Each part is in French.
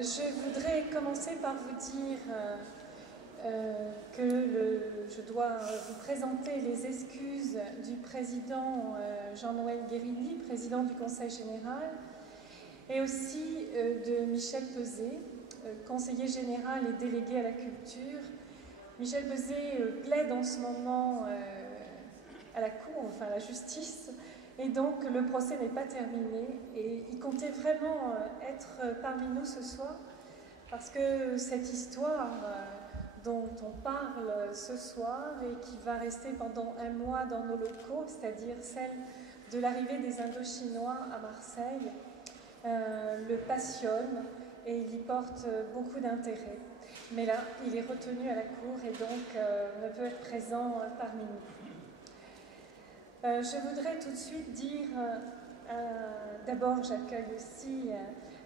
Je voudrais commencer par vous dire je dois vous présenter les excuses du président Jean-Noël Guérini, président du Conseil général, et aussi de Michel Pezet, conseiller général et délégué à la culture. Michel Pezet plaide en ce moment à la cour, enfin à la justice, et donc le procès n'est pas terminé, et il comptait vraiment être parmi nous ce soir, parce que cette histoire dont on parle ce soir et qui va rester pendant un mois dans nos locaux, c'est-à-dire celle de l'arrivée des Indochinois à Marseille, le passionne et il y porte beaucoup d'intérêt. Mais là, il est retenu à la cour et donc ne peut être présent parmi nous. Je voudrais tout de suite dire, d'abord j'accueille aussi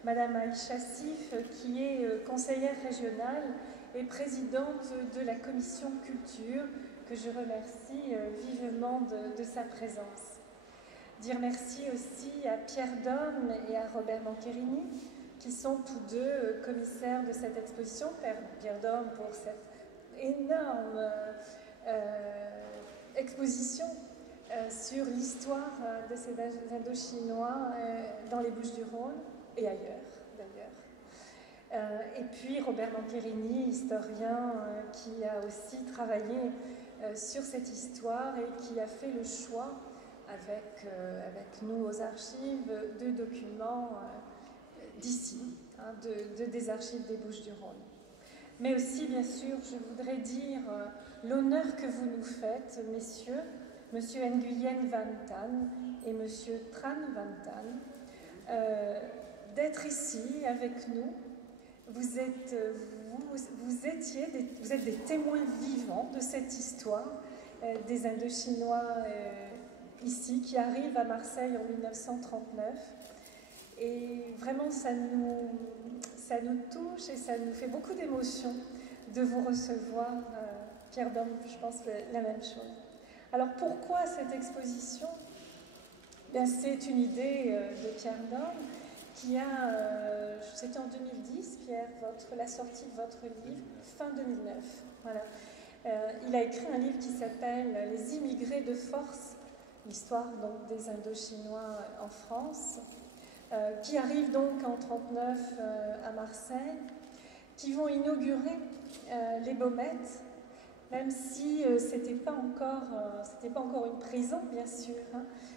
Madame Aïcha Sif, qui est conseillère régionale et présidente de la commission culture, que je remercie vivement de sa présence. Dire merci aussi à Pierre Dom et à Robert Mancherini, qui sont tous deux commissaires de cette exposition. Pierre Dom pour cette énorme exposition sur l'histoire de ces Indochinois dans les Bouches-du-Rhône et ailleurs d'ailleurs. Et puis Robert Mancherini, historien qui a aussi travaillé sur cette histoire et qui a fait le choix avec nous aux archives de documents d'ici, des archives des Bouches-du-Rhône. Mais aussi, bien sûr, je voudrais dire l'honneur que vous nous faites, messieurs, Monsieur Nguyen Van Tan et Monsieur Tran Van Tan, d'être ici avec nous. Vous êtes des témoins vivants de cette histoire des Indochinois ici, qui arrivent à Marseille en 1939. Et vraiment, ça nous touche et ça nous fait beaucoup d'émotion de vous recevoir. Pierre Dom, je pense la même chose. Alors pourquoi cette exposition? C'est une idée de Pierre Dom qui a, c'était en 2010, Pierre, la sortie de votre livre, fin 2009. Voilà. Il a écrit un livre qui s'appelle « Les immigrés de force », l'histoire donc des Indochinois en France, qui arrive donc en 1939 à Marseille, qui vont inaugurer les Baumettes, même si c'était pas encore une prison, bien sûr.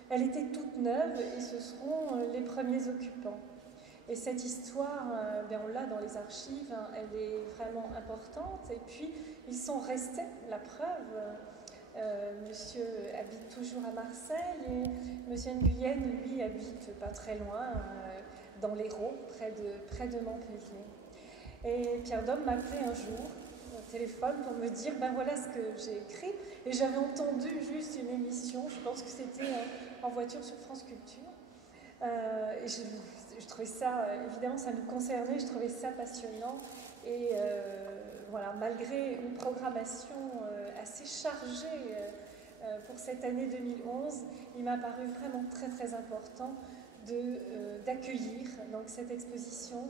Elle était toute neuve et ce seront les premiers occupants. Et cette histoire, on l'a dans les archives, elle est vraiment importante. Et puis, ils sont restés, la preuve. Monsieur habite toujours à Marseille et Monsieur Nguyen, lui, habite pas très loin, dans l'Hérault, près de Montpellier. Et Pierre Dom m'a appelé un jour au téléphone pour me dire voilà ce que j'ai écrit, et j'avais entendu juste une émission, je pense que c'était en voiture sur France Culture, et je trouvais ça, évidemment ça nous concernait, je trouvais ça passionnant, et voilà, malgré une programmation assez chargée pour cette année 2011, il m'a paru vraiment très très important d'accueillir donc cette exposition,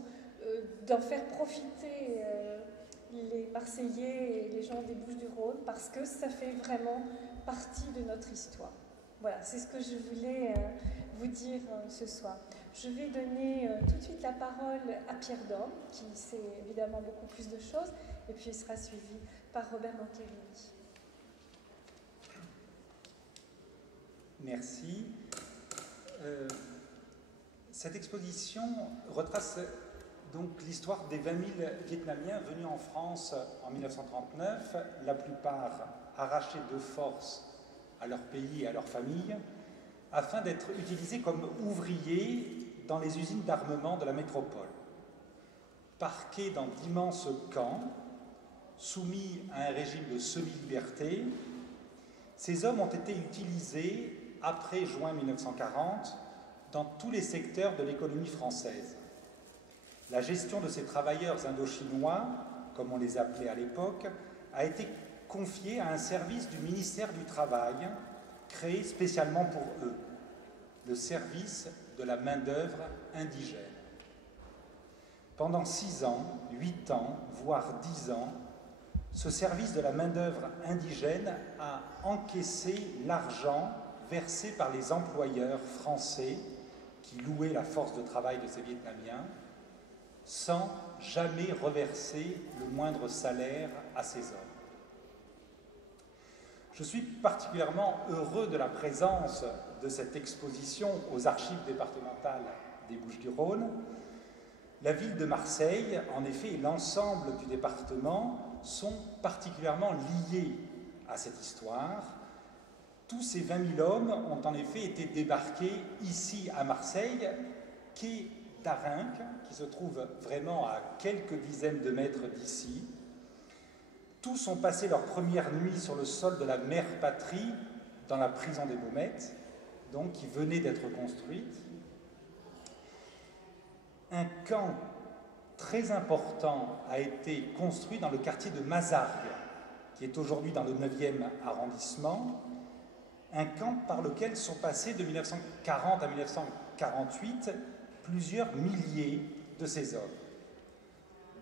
d'en faire profiter les Marseillais et les gens des Bouches-du-Rhône, parce que ça fait vraiment partie de notre histoire. Voilà, c'est ce que je voulais vous dire ce soir. Je vais donner tout de suite la parole à Pierre Dom, qui sait évidemment beaucoup plus de choses, et puis il sera suivi par Robert Mancherini. Merci. Cette exposition retrace donc l'histoire des 20 000 Vietnamiens venus en France en 1939, la plupart arrachés de force à leur pays et à leur famille, afin d'être utilisés comme ouvriers dans les usines d'armement de la métropole. Parqués dans d'immenses camps, soumis à un régime de semi-liberté, ces hommes ont été utilisés, après juin 1940, dans tous les secteurs de l'économie française. La gestion de ces travailleurs indochinois, comme on les appelait à l'époque, a été confiée à un service du ministère du Travail, créé spécialement pour eux, le service de la main-d'œuvre indigène. Pendant 6 ans, 8 ans, voire 10 ans, ce service de la main-d'œuvre indigène a encaissé l'argent versé par les employeurs français qui louaient la force de travail de ces Vietnamiens, sans jamais reverser le moindre salaire à ces hommes. Je suis particulièrement heureux de la présence de cette exposition aux archives départementales des Bouches-du-Rhône. La ville de Marseille, en effet, et l'ensemble du département sont particulièrement liés à cette histoire. Tous ces 20 000 hommes ont en effet été débarqués ici à Marseille, quai d'Arinques, qui se trouve vraiment à quelques dizaines de mètres d'ici. Tous ont passé leur première nuit sur le sol de la mère patrie, dans la prison des Baumettes, donc qui venait d'être construite. Un camp très important a été construit dans le quartier de Mazargues, qui est aujourd'hui dans le 9e arrondissement, un camp par lequel sont passés de 1940 à 1948 plusieurs milliers de ces hommes.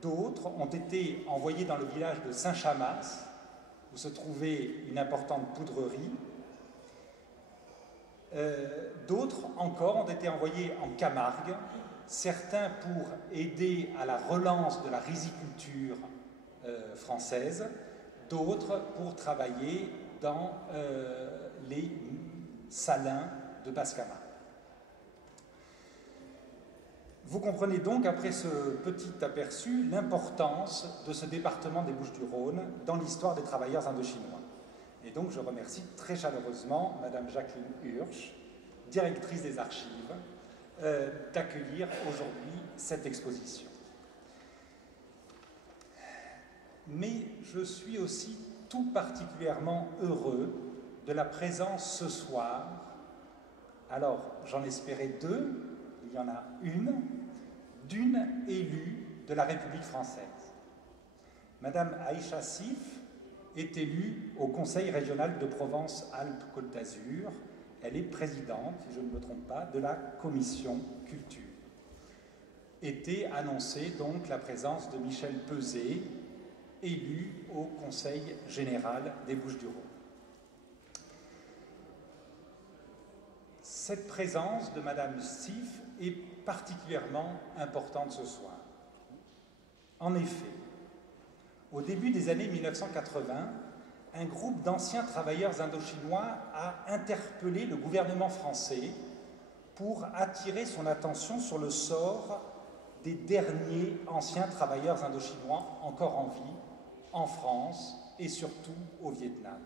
D'autres ont été envoyés dans le village de Saint-Chamas, où se trouvait une importante poudrerie. D'autres encore ont été envoyés en Camargue, certains pour aider à la relance de la riziculture française, d'autres pour travailler dans les salins de Basse-Camargue. Vous comprenez donc, après ce petit aperçu, l'importance de ce département des Bouches-du-Rhône dans l'histoire des travailleurs indochinois. Et donc, je remercie très chaleureusement Madame Jacqueline Hurch, directrice des archives, d'accueillir aujourd'hui cette exposition. Mais je suis aussi tout particulièrement heureux de la présence ce soir. Alors, j'en espérais 2, il y en a une, d'une élue de la République française. Madame Aïcha Sif est élue au Conseil régional de Provence-Alpes-Côte d'Azur. Elle est présidente, si je ne me trompe pas, de la Commission Culture. Était annoncée donc la présence de Michel Peuzet, élu au Conseil général des Bouches-du-Rhône. Cette présence de Madame Sif est particulièrement importante ce soir. En effet, au début des années 1980, un groupe d'anciens travailleurs indochinois a interpellé le gouvernement français pour attirer son attention sur le sort des derniers anciens travailleurs indochinois encore en vie, en France et surtout au Vietnam.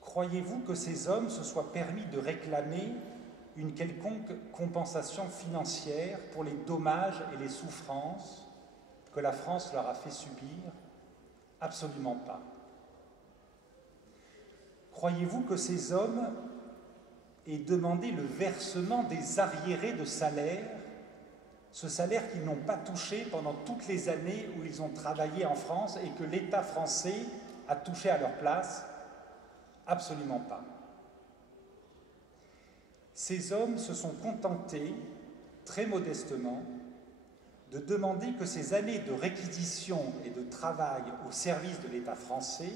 Croyez-vous que ces hommes se soient permis de réclamer une quelconque compensation financière pour les dommages et les souffrances que la France leur a fait subir? Absolument pas. Croyez-vous que ces hommes aient demandé le versement des arriérés de salaire, ce salaire qu'ils n'ont pas touché pendant toutes les années où ils ont travaillé en France et que l'État français a touché à leur place? Absolument pas. Ces hommes se sont contentés, très modestement, de demander que ces années de réquisition et de travail au service de l'État français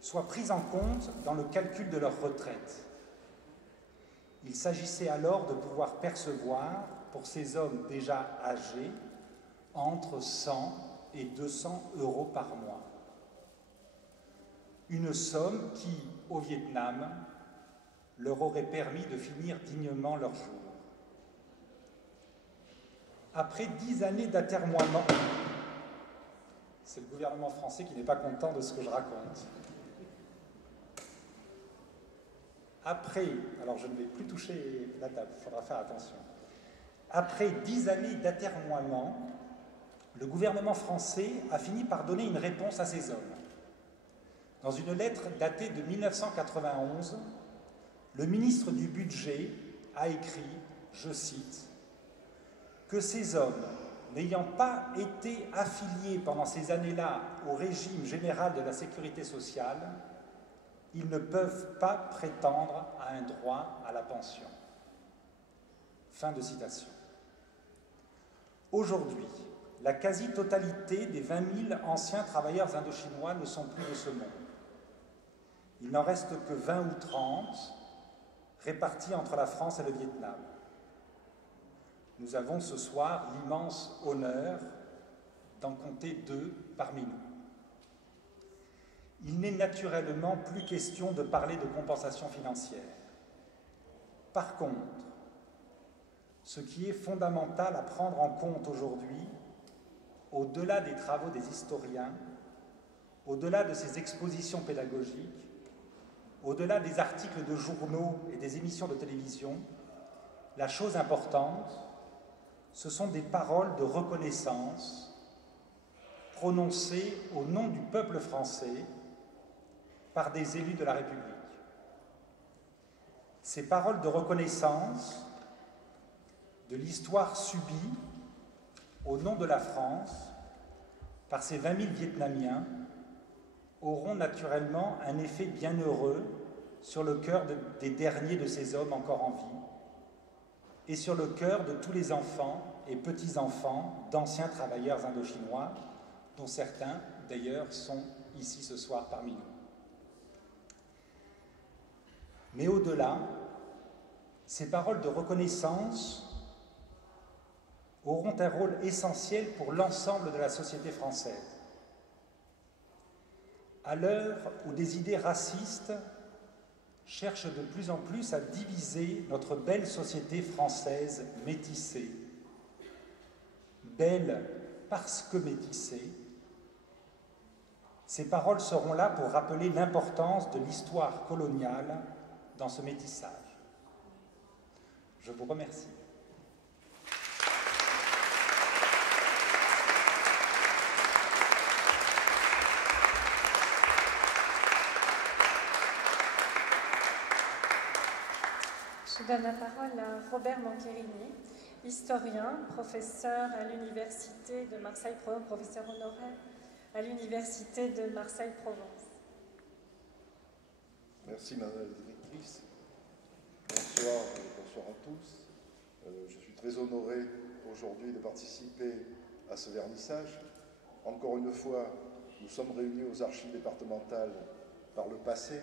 soient prises en compte dans le calcul de leur retraite. Il s'agissait alors de pouvoir percevoir, pour ces hommes déjà âgés, entre 100 et 200 euros par mois. Une somme qui, au Vietnam, leur aurait permis de finir dignement leurs jours. Après 10 années d'atermoiement, c'est le gouvernement français qui n'est pas content de ce que je raconte. Après, alors je ne vais plus toucher la table, il faudra faire attention. Après 10 années d'atermoiement, le gouvernement français a fini par donner une réponse à ces hommes. Dans une lettre datée de 1991, le ministre du Budget a écrit, je cite, que ces hommes, n'ayant pas été affiliés pendant ces années-là au régime général de la sécurité sociale, ils ne peuvent pas prétendre à un droit à la pension. Fin de citation. Aujourd'hui, la quasi-totalité des 20 000 anciens travailleurs indochinois ne sont plus de ce monde. Il n'en reste que 20 ou 30 répartis entre la France et le Vietnam. Nous avons ce soir l'immense honneur d'en compter 2 parmi nous. Il n'est naturellement plus question de parler de compensation financière. Par contre, ce qui est fondamental à prendre en compte aujourd'hui, au-delà des travaux des historiens, au-delà de ces expositions pédagogiques, au-delà des articles de journaux et des émissions de télévision, la chose importante, ce sont des paroles de reconnaissance prononcées au nom du peuple français par des élus de la République. Ces paroles de reconnaissance de l'histoire subie au nom de la France par ces 20 000 Vietnamiens auront naturellement un effet bienheureux sur le cœur des derniers de ces hommes encore en vie et sur le cœur de tous les enfants et petits-enfants d'anciens travailleurs indochinois, dont certains d'ailleurs sont ici ce soir parmi nous. Mais au-delà, ces paroles de reconnaissance auront un rôle essentiel pour l'ensemble de la société française. À l'heure où des idées racistes cherchent de plus en plus à diviser notre belle société française métissée, belle parce que métissée, ces paroles seront là pour rappeler l'importance de l'histoire coloniale dans ce métissage. Je vous remercie. Je donne la parole à Robert Mancherini, historien, professeur à l'Université de Marseille-Provence, professeur honoraire à l'Université de Marseille-Provence. Merci Madame la Directrice. Bonsoir, bonsoir à tous. Je suis très honoré aujourd'hui de participer à ce vernissage. Encore une fois, nous sommes réunis aux archives départementales par le passé.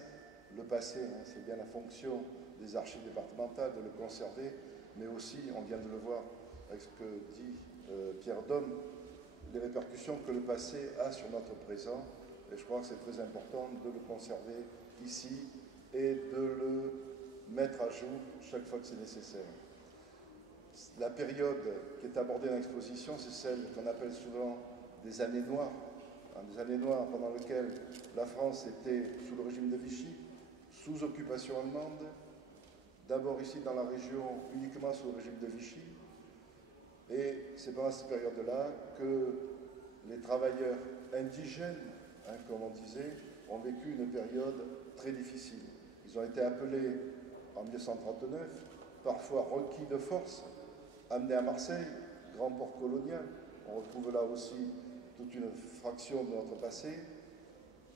Le passé, c'est bien la fonction des archives départementales de le conserver, mais aussi, on vient de le voir avec ce que dit Pierre Dôme, les répercussions que le passé a sur notre présent. Et je crois que c'est très important de le conserver ici et de le mettre à jour chaque fois que c'est nécessaire. La période qui est abordée dans l'exposition, c'est celle qu'on appelle souvent des années noires. Des années noires pendant lesquelles la France était sous le régime de Vichy, sous occupation allemande, d'abord ici dans la région uniquement sous le régime de Vichy. Et c'est pendant cette période-là que les travailleurs indigènes, comme on disait, ont vécu une période très difficile. Ils ont été appelés en 1939, parfois requis de force, amenés à Marseille, grand port colonial. On retrouve là aussi toute une fraction de notre passé,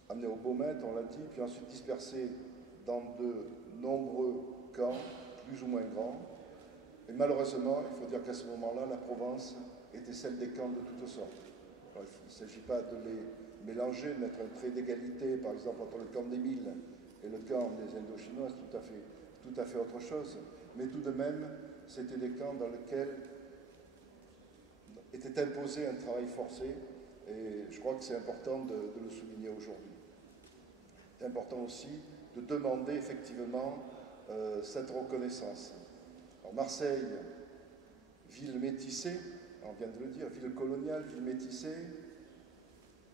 amenés au Beaumet, on l'a dit, puis ensuite dispersés dans de nombreux camps, plus ou moins grands. Et malheureusement, il faut dire qu'à ce moment-là, la Provence était celle des camps de toutes sortes. Alors, il ne s'agit pas de les mélanger, de mettre un trait d'égalité, par exemple, entre le camp d'Émile et le camp des Indochinois, c'est tout à fait autre chose. Mais tout de même, c'était des camps dans lesquels était imposé un travail forcé, et je crois que c'est important de le souligner aujourd'hui. C'est important aussi de demander effectivement cette reconnaissance. Alors Marseille, ville métissée, on vient de le dire, ville coloniale, ville métissée,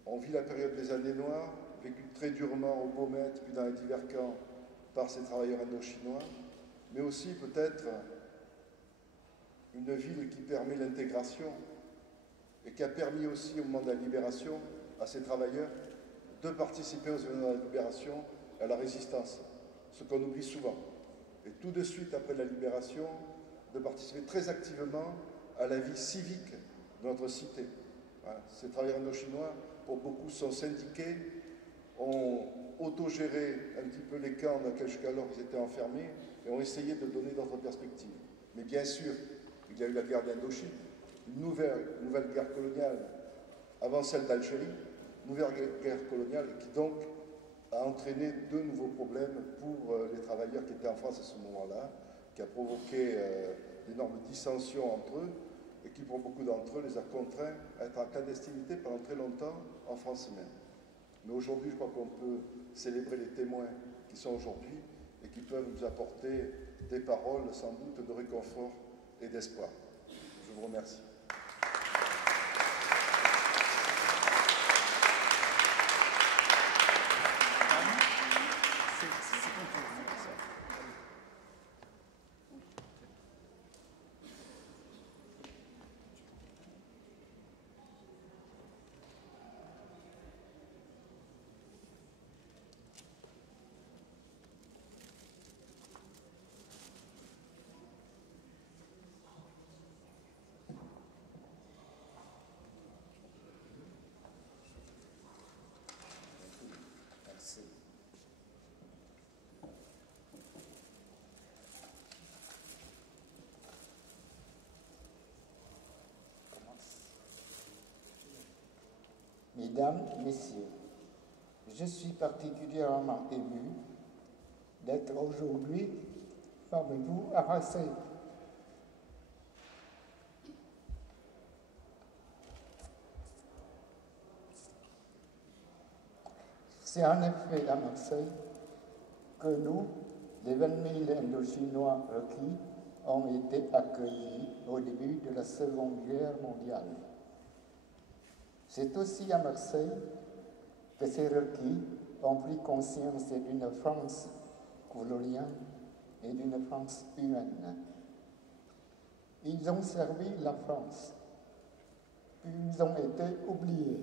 on vit la période des années noires, vécue très durement au Beaumet, puis dans les divers camps par ces travailleurs indochinois, mais aussi peut-être une ville qui permet l'intégration et qui a permis aussi au moment de la libération à ces travailleurs de participer aux événements de la libération et à la résistance, ce qu'on oublie souvent. Et tout de suite après la libération, de participer très activement à la vie civique de notre cité. Voilà. Ces travailleurs indochinois, pour beaucoup, sont syndiqués, ont autogéré un petit peu les camps dans lesquels jusqu'alors ils étaient enfermés et ont essayé de donner d'autres perspectives. Mais bien sûr, il y a eu la guerre d'Indochine, une nouvelle guerre coloniale avant celle d'Algérie, nouvelle guerre coloniale qui donc a entraîné deux nouveaux problèmes pour les travailleurs qui étaient en France à ce moment-là, qui a provoqué d'énormes dissensions entre eux et qui, pour beaucoup d'entre eux, les a contraints à être en clandestinité pendant très longtemps en France même. Mais aujourd'hui, je crois qu'on peut célébrer les témoins qui sont aujourd'hui et qui peuvent nous apporter des paroles sans doute de réconfort et d'espoir. Je vous remercie. Mesdames, Messieurs, je suis particulièrement ému d'être aujourd'hui parmi vous à Marseille. C'est en effet à Marseille que nous, les 20 000 Indochinois requis, ont été accueillis au début de la Seconde Guerre mondiale. C'est aussi à Marseille que ces requis ont pris conscience d'une France coloniale et d'une France humaine. Ils ont servi la France, puis ils ont été oubliés.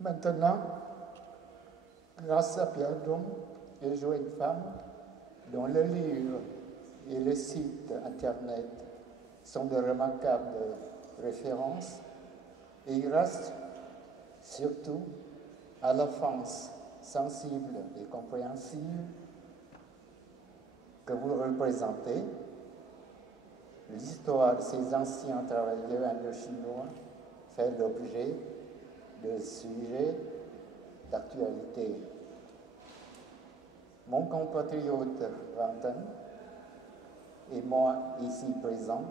Maintenant, grâce à Pierre Dom et Joël Femme, dont le livre et le site internet sont de remarquables références, et grâce surtout à la France sensible et compréhensive que vous représentez, l'histoire de ces anciens travailleurs indochinois fait l'objet de sujets d'actualité. Mon compatriote Vantan et moi ici présents,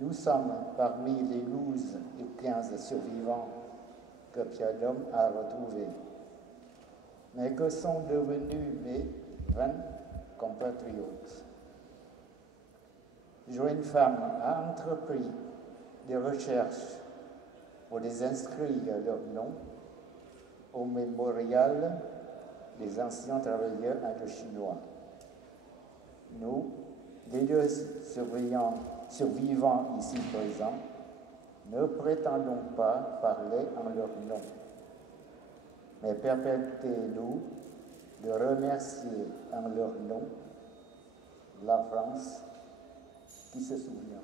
nous sommes parmi les 12 et 15 survivants que Pierre Dom a retrouvés, mais que sont devenus mes 20 compatriotes. Joël Femme a entrepris des recherches pour les inscrire leur nom au mémorial des anciens travailleurs indochinois. Nous, les deux survivants ici présents, ne prétendons pas parler en leur nom, mais permettez-nous de remercier en leur nom la France qui se souvient.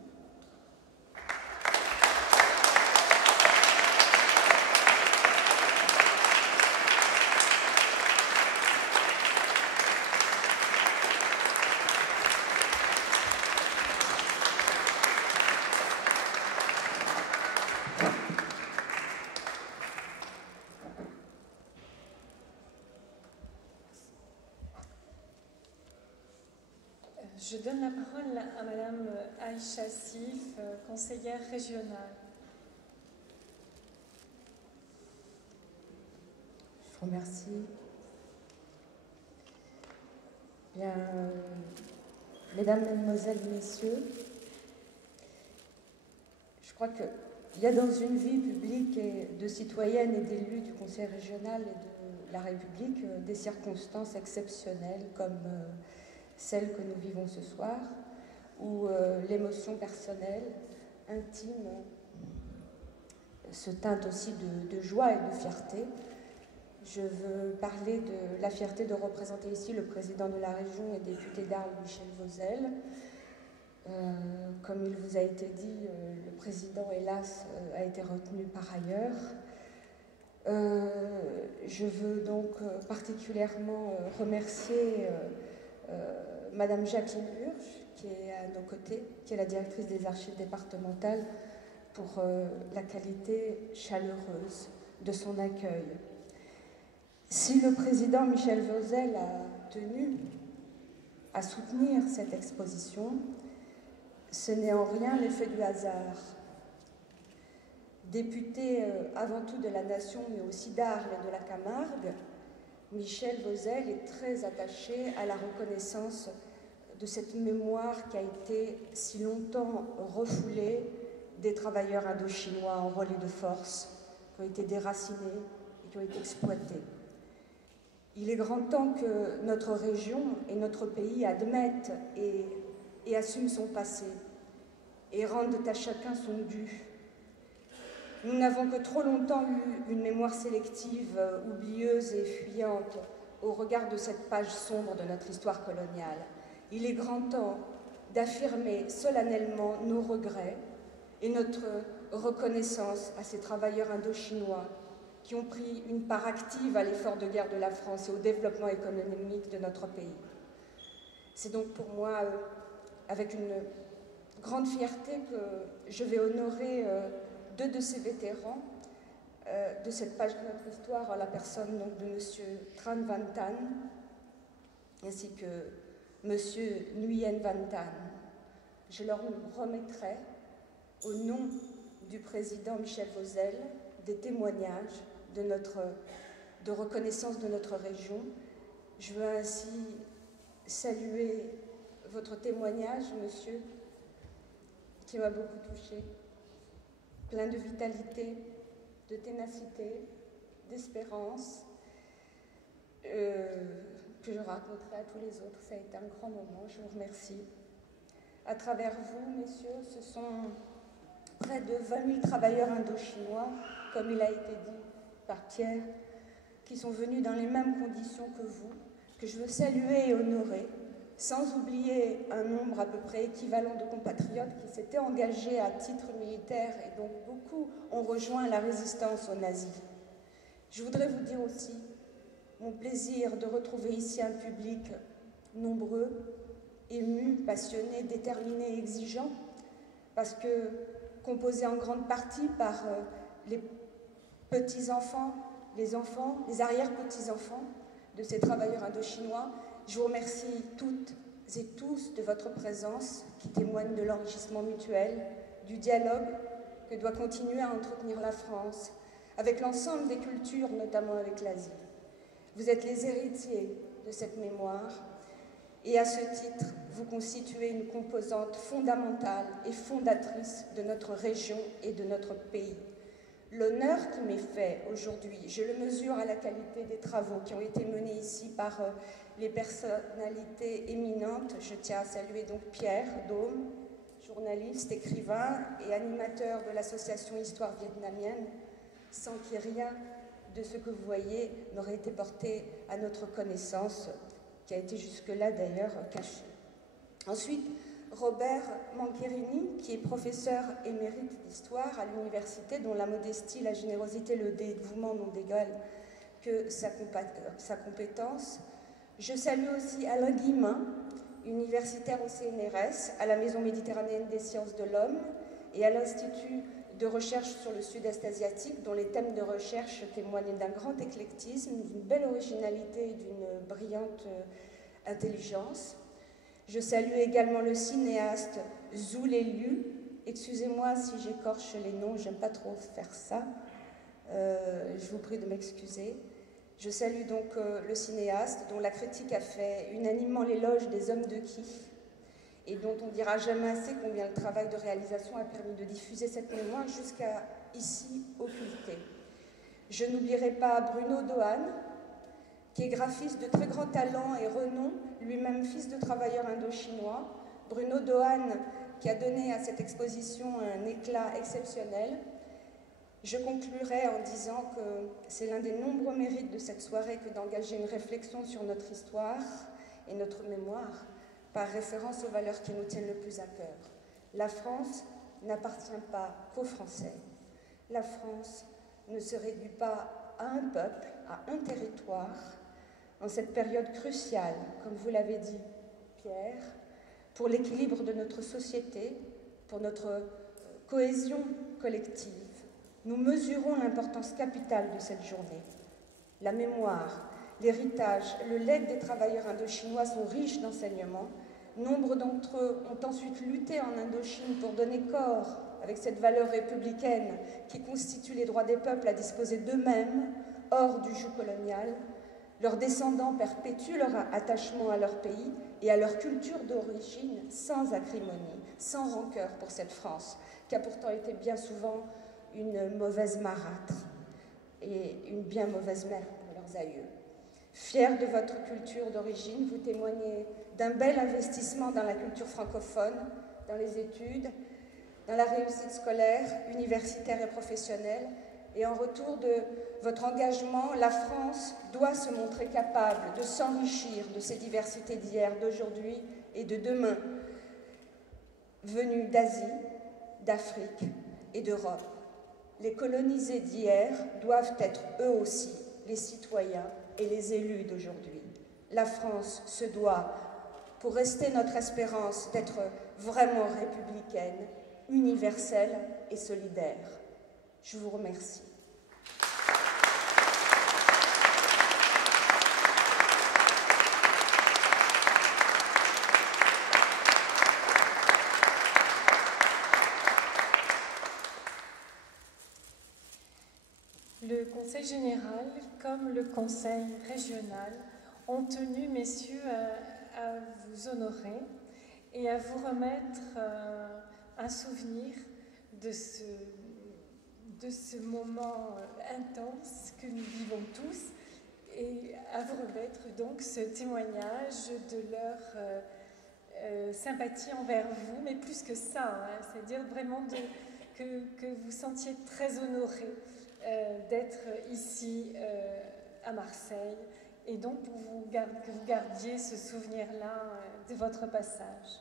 Je donne la parole à Madame Aïcha Sif, conseillère régionale. Je vous remercie. Bien, mesdames, mesdemoiselles, messieurs, je crois qu'il y a dans une vie publique et de citoyenne et d'élus du Conseil régional et de la République des circonstances exceptionnelles comme celle que nous vivons ce soir, où l'émotion personnelle, intime, se teinte aussi de joie et de fierté. Je veux parler de la fierté de représenter ici le président de la région et député d'Arles, Michel Vauzel. Comme il vous a été dit, le président, hélas, a été retenu par ailleurs. Je veux donc particulièrement remercier Madame Jacqueline Urge, qui est à nos côtés, qui est la directrice des archives départementales, pour la qualité chaleureuse de son accueil. Si le président Michel Vauzel a tenu à soutenir cette exposition, ce n'est en rien l'effet du hasard. Député avant tout de la Nation, mais aussi d'Arles et de la Camargue, Michel Vauzel est très attaché à la reconnaissance de cette mémoire qui a été si longtemps refoulée des travailleurs indo-chinois enrôlés de force, qui ont été déracinés et qui ont été exploités. Il est grand temps que notre région et notre pays admettent et assument son passé et rendent à chacun son dû. Nous n'avons que trop longtemps eu une mémoire sélective, oublieuse et fuyante au regard de cette page sombre de notre histoire coloniale. Il est grand temps d'affirmer solennellement nos regrets et notre reconnaissance à ces travailleurs indo-chinois qui ont pris une part active à l'effort de guerre de la France et au développement économique de notre pays. C'est donc pour moi, avec une grande fierté, que je vais honorer deux de ces vétérans de cette page de notre histoire, en la personne donc, de M. Tran Van Tan ainsi que M. Nguyen Van Tan. Je leur remettrai, au nom du président Michel Vauzel, des témoignages de reconnaissance de notre région. Je veux ainsi saluer votre témoignage, monsieur, qui m'a beaucoup touchée, plein de vitalité, de ténacité, d'espérance, que je raconterai à tous les autres. Ça a été un grand moment, je vous remercie. À travers vous, messieurs, ce sont près de 20 000 travailleurs indo-chinois, comme il a été dit par Pierre, qui sont venus dans les mêmes conditions que vous, que je veux saluer et honorer, sans oublier un nombre à peu près équivalent de compatriotes qui s'étaient engagés à titre militaire et donc beaucoup ont rejoint la résistance aux nazis. Je voudrais vous dire aussi mon plaisir de retrouver ici un public nombreux, ému, passionné, déterminé, exigeant, parce que composé en grande partie par les petits-enfants, les enfants, les arrière-petits-enfants de ces travailleurs indo-chinois. Je vous remercie toutes et tous de votre présence qui témoigne de l'enrichissement mutuel, du dialogue que doit continuer à entretenir la France avec l'ensemble des cultures, notamment avec l'Asie. Vous êtes les héritiers de cette mémoire et à ce titre, vous constituez une composante fondamentale et fondatrice de notre région et de notre pays. L'honneur qui m'est fait aujourd'hui, je le mesure à la qualité des travaux qui ont été menés ici par les personnalités éminentes. Je tiens à saluer donc Pierre Dôme, journaliste, écrivain et animateur de l'association Histoire vietnamienne, sans qui rien de ce que vous voyez n'aurait été porté à notre connaissance, qui a été jusque-là d'ailleurs caché. Ensuite, Robert Mancherini, qui est professeur émérite d'histoire à l'université, dont la modestie, la générosité, le dévouement n'ont d'égal que sa compétence. Je salue aussi Alain Guillemin, universitaire au CNRS, à la Maison méditerranéenne des sciences de l'homme et à l'Institut de recherche sur le sud-est asiatique, dont les thèmes de recherche témoignent d'un grand éclectisme, d'une belle originalité et d'une brillante intelligence. Je salue également le cinéaste Zhu Leliu. Excusez-moi si j'écorche les noms, j'aime pas trop faire ça. Je vous prie de m'excuser. Je salue donc le cinéaste dont la critique a fait unanimement l'éloge des hommes de qui et dont on dira jamais assez combien le travail de réalisation a permis de diffuser cette mémoire jusqu'à ici occultée. Je n'oublierai pas Bruno Dohan, qui est graphiste de très grand talent et renom, lui-même fils de travailleur indo-chinois. Bruno Dohan, qui a donné à cette exposition un éclat exceptionnel. Je conclurai en disant que c'est l'un des nombreux mérites de cette soirée que d'engager une réflexion sur notre histoire et notre mémoire, par référence aux valeurs qui nous tiennent le plus à cœur. La France n'appartient pas qu'aux Français. La France ne se réduit pas à un peuple, à un territoire, en cette période cruciale, comme vous l'avez dit, Pierre, pour l'équilibre de notre société, pour notre cohésion collective. Nous mesurons l'importance capitale de cette journée. La mémoire, l'héritage, le legs des travailleurs indochinois sont riches d'enseignements. Nombre d'entre eux ont ensuite lutté en Indochine pour donner corps avec cette valeur républicaine qui constitue les droits des peuples à disposer d'eux-mêmes, hors du joug colonial. Leurs descendants perpétuent leur attachement à leur pays et à leur culture d'origine sans acrimonie, sans rancœur pour cette France, qui a pourtant été bien souvent une mauvaise marâtre et une bien mauvaise mère pour leurs aïeux. Fiers de votre culture d'origine, vous témoignez d'un bel investissement dans la culture francophone, dans les études, dans la réussite scolaire, universitaire et professionnelle. Et en retour de votre engagement, la France doit se montrer capable de s'enrichir de ces diversités d'hier, d'aujourd'hui et de demain, venues d'Asie, d'Afrique et d'Europe. Les colonisés d'hier doivent être eux aussi les citoyens et les élus d'aujourd'hui. La France se doit, pour rester notre espérance, d'être vraiment républicaine, universelle et solidaire. Je vous remercie. Le Conseil général, comme le Conseil régional, ont tenu, messieurs, à vous honorer et à vous remettre un souvenir de ce moment intense que nous vivons tous et à vous remettre donc ce témoignage de leur sympathie envers vous, mais plus que ça, hein, c'est-à-dire vraiment que vous sentiez très honorés d'être ici à Marseille et donc que vous gardiez ce souvenir-là de votre passage.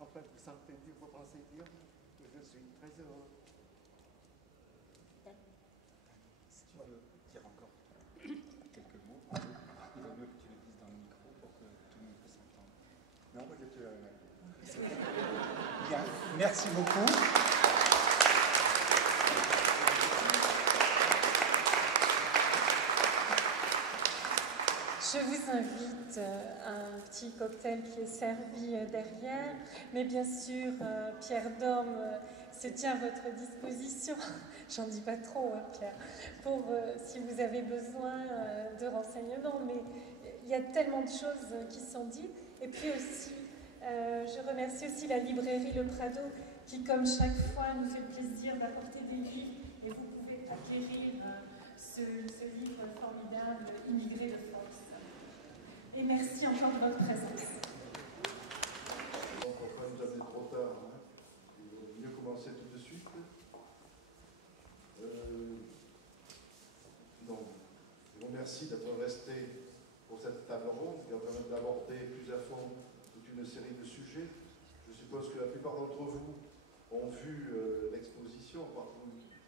En fait, vous sentez dire, vous pensez dire que je suis très heureux. Si tu veux dire encore quelques mots, il vaut mieux que tu le dises dans le micro pour que tout le monde puisse entendre. Non, moi j'étais là. Bien, merci beaucoup. Je vous invite à un petit cocktail qui est servi derrière, mais bien sûr, Pierre Dorme se tient à votre disposition, j'en dis pas trop, hein, Pierre, pour si vous avez besoin de renseignements, mais il y a tellement de choses qui sont dites. Et puis aussi, je remercie aussi la librairie Le Prado, qui, comme chaque fois, nous fait plaisir d'apporter des livres, et vous pouvez acquérir ce livre formidable, Immigrés de force. Et merci encore de votre présence. On ne va pas nous amener trop tard. Hein. Il vaut mieux commencer tout de suite. Donc, je vous remercie d'être resté pour cette table ronde qui va permettre d'aborder plus à fond toute une série de sujets. Je suppose que la plupart d'entre vous ont vu l'exposition.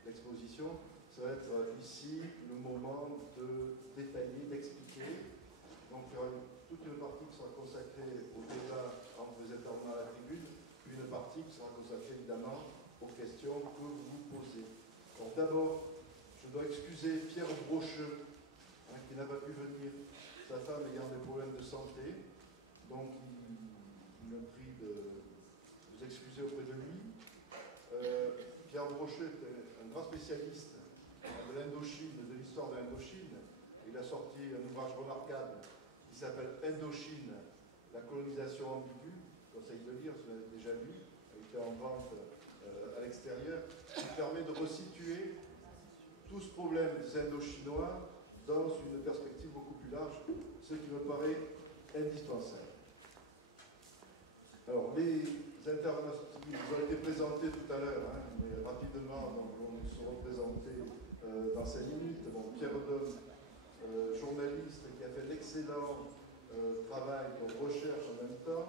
L'exposition, ça va être ici le moment de détailler, d'expliquer. Donc il y aura toute une partie qui sera consacrée au débat entre les intervenants à la tribune, puis une partie qui sera consacrée évidemment aux questions que vous vous posez. Donc d'abord, je dois excuser Pierre Brocheux, qui n'a pas pu venir. Sa femme ayant des problèmes de santé. Donc il me prie de vous excuser auprès de lui. Pierre Brochet est un grand spécialiste de l'Indochine, de l'histoire de l'Indochine. Il a sorti un ouvrage remarquable qui s'appelle Indochine, la colonisation ambiguë. Je conseille de lire, si vous l'avez déjà lu. Il était en vente à l'extérieur. Il permet de resituer tout ce problème des Indochinois dans une perspective beaucoup plus large, ce qui me paraît indispensable. Alors, les intervenants vous ont été présentés tout à l'heure, hein, mais rapidement, donc, nous serons présentés dans 5 minutes. Bon, Pierre Redon, journaliste qui a fait l'excellent travail de recherche en même temps,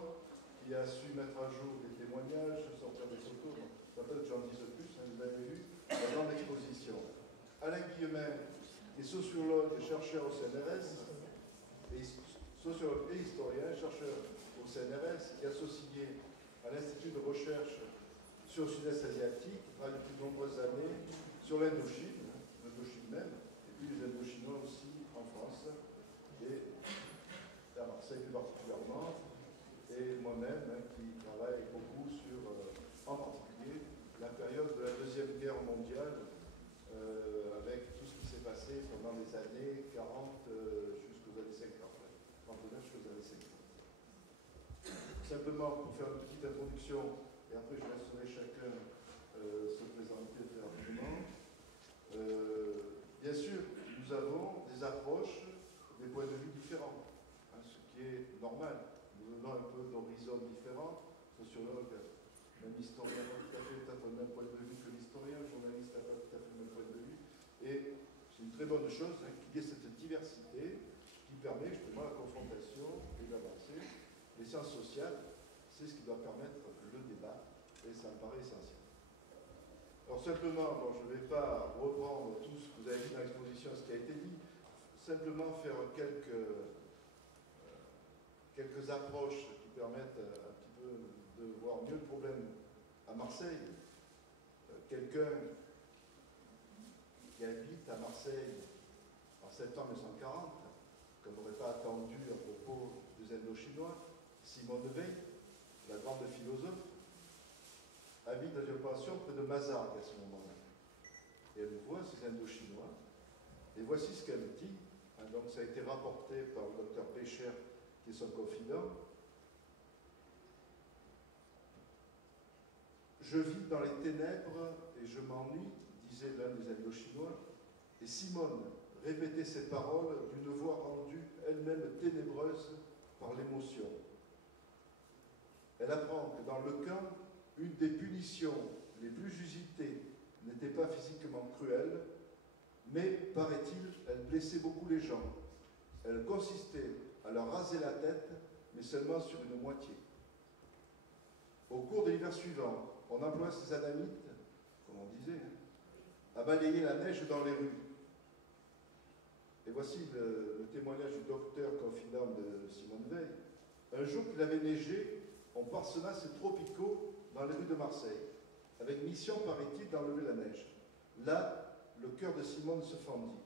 qui a su mettre à jour des témoignages, sortir des photos. Peut-être que j'en dise plus, hein, vous l'avez vu, dans l'exposition. Alain Guillemin, qui est sociologue et chercheur au CNRS, sociologue et historien, chercheur au CNRS, qui est associé à l'Institut de recherche sur le sud-est asiatique, qui travaille depuis de nombreuses années sur l'Indochine, l'Indochine même, et puis les Indochinois aussi en France, et à Marseille plus particulièrement, et moi-même, hein, qui travaille beaucoup sur, en particulier, la période de la Deuxième Guerre mondiale, avec tout ce qui s'est passé pendant les années 40 jusqu'aux années 50, 39 jusqu'aux années 50. Simplement, pour faire une petite introduction, et après je laisserai chacun se présenter très rapidement. Bien sûr, nous avons des approches, des points de vue différents, hein, ce qui est normal. Nous venons un peu d'horizons différents, sociologue, même historien n'a pas tout à fait peut-être le même point de vue que l'historien, le journaliste n'a pas tout à fait le même point de vue, et c'est une très bonne chose hein, qu'il y ait cette diversité qui permet justement la confrontation et l'avancer. Les sciences sociales, c'est ce qui doit permettre le débat, et ça me paraît essentiel. Alors simplement, bon, je ne vais pas reprendre tout ce que vous avez vu dans l'exposition, ce qui a été dit, simplement faire quelques approches qui permettent un petit peu de voir mieux le problème à Marseille. Quelqu'un qui habite à Marseille en septembre 1940, qu'on n'aurait pas attendu à propos des Indochinois, Simone Weil, la grande philosophe, habite dans une pension près de Mazargues à ce moment-là. Et elle voit ces Indochinois, et voici ce qu'elle dit. Hein, donc ça a été rapporté par le docteur Pécher, qui est son confident. Je vis dans les ténèbres et je m'ennuie, disait l'un des Indochinois, et Simone répétait ces paroles d'une voix rendue elle-même ténébreuse par l'émotion. Elle apprend que dans le camp, une des punitions les plus usitées n'était pas physiquement cruelle, mais, paraît-il, elle blessait beaucoup les gens. Elle consistait à leur raser la tête, mais seulement sur une moitié. Au cours de l'hiver suivant, on emploie ces anamites, comme on disait, à balayer la neige dans les rues. Et voici le témoignage du docteur confident de Simone Weil. Un jour qu'il avait neigé, on parsema ces tropicaux dans les rues de Marseille, avec mission, paraît-il, d'enlever la neige. Là, le cœur de Simone se fendit.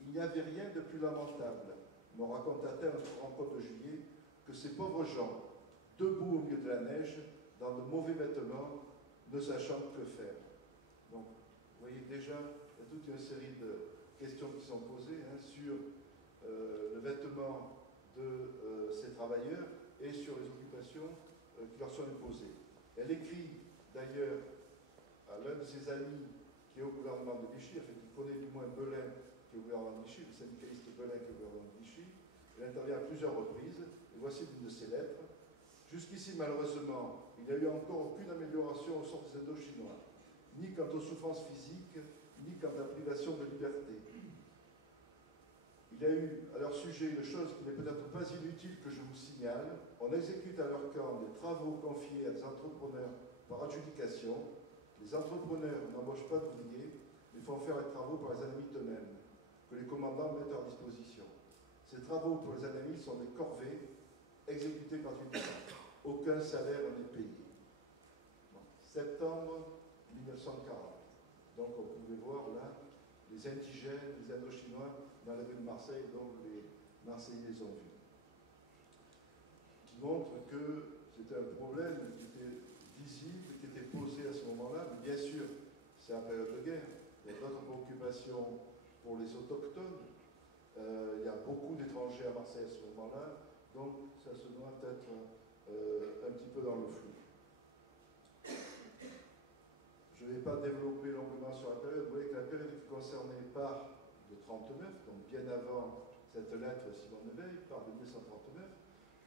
Il n'y avait rien de plus lamentable, me raconta-t-elle en rencontre de juillet, que ces pauvres gens, debout au milieu de la neige, dans de mauvais vêtements, ne sachant que faire. Donc, vous voyez déjà, il y a toute une série de questions qui sont posées hein, sur le vêtement de ces travailleurs et sur les occupations qui leur sont imposées. Elle écrit d'ailleurs à l'un de ses amis qui est au gouvernement de Vichy, enfin qui connaît du moins Belin qui est au gouvernement de Vichy, le syndicaliste Belin qui est au gouvernement de Vichy. Elle intervient à plusieurs reprises, et voici l'une de ses lettres. Jusqu'ici, malheureusement, il n'y a eu encore aucune amélioration au sort des Indochinois, ni quant aux souffrances physiques, ni quant à la privation de liberté. Il y a eu à leur sujet une chose qui n'est peut-être pas inutile que je vous signale. On exécute à leur camp des travaux confiés à des entrepreneurs par adjudication. Les entrepreneurs n'embauchent pas d'ouvriers, mais font faire les travaux par les anamites eux-mêmes, que les commandants mettent à leur disposition. Ces travaux pour les anamites sont des corvées exécutées gratuitement. Aucun salaire n'est payé. Bon. Septembre 1940. Donc on pouvait voir là les indigènes, les Indochinois dans la rue de Marseille, donc les Marseillais les ont vus. qui montre que c'était un problème qui était visible, qui était posé à ce moment-là. Mais bien sûr, c'est en période de guerre. Il y a d'autres préoccupations pour les autochtones. Il y a beaucoup d'étrangers à Marseille à ce moment-là, donc ça se doit être un petit peu dans le flou. Je ne vais pas développer longuement sur la période. Vous voyez que la période est concernée par le 39, donc bien avant cette lettre de Simon de Veil, par 1939,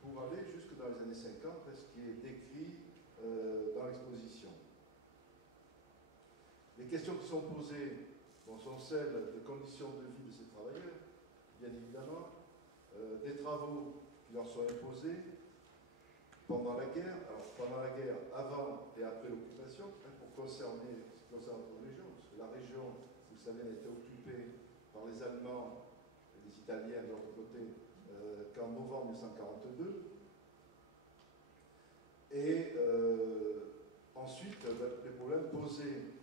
pour aller jusque dans les années 50, ce qui est décrit dans l'exposition. Les questions qui sont posées sont celles des conditions de vie de ces travailleurs, bien évidemment, des travaux qui leur sont imposés pendant la guerre, alors pendant la guerre, avant et après l'occupation, pour concerner ce qui concerne la région, parce que la région, vous savez, a été occupée par les Allemands et les Italiens de l'autre côté qu'en novembre 1942. Et ensuite, les problèmes posés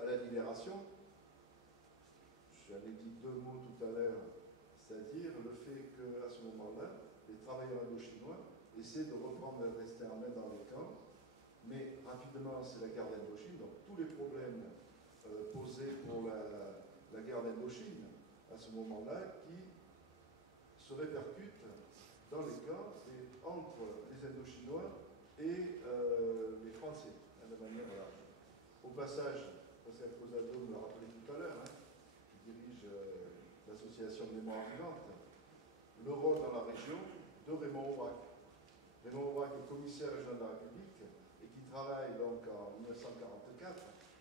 à la libération, j'en ai dit deux mots tout à l'heure, c'est-à-dire le fait qu'à ce moment-là, les travailleurs indochinois essaient de reprendre leur destin en main dans les camps, mais rapidement c'est la guerre d'Indochine, donc tous les problèmes posés pour la guerre d'Indochine à ce moment-là qui se répercutent dans les camps entre les Indochinois et les Français, de manière large. Au passage, Pascal Cosado me l'a rappelé tout à l'heure, qui dirige l'association Mémoire Vivante, le rôle dans la région de Raymond Aubrac. Raymond Aubrac est commissaire régional de la République et qui travaille donc en 1944,